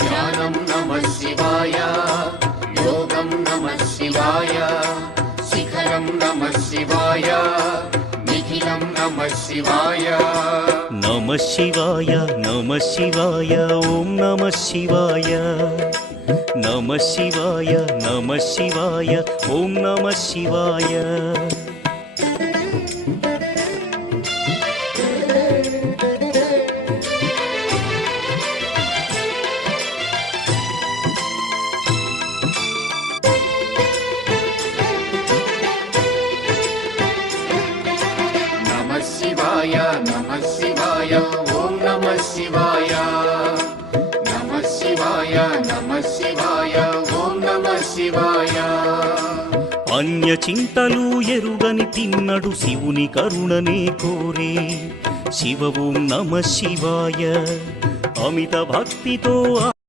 ధ్యానం నమః శివాయ, యోగం నమః శివాయ, శిఖరం నమః శివాయ, నిఖిలం నమః శివాయ. నమః శివాయ నమః శివాయ ఓం నమః శివాయ. నమః శివాయ నమః శివాయ ఓం నమః శివాయ. నమః శివాయ నమః శివాయ ఓం నమః శివాయ. నమః శివాయ నమః శివాయ ఓం నమః శివాయ. అన్య చింతలు ఎరుగని తిన్నడు శివుని కరుణనే కోరే. శివ ఓం నమః శివాయ. అమిత భక్తితో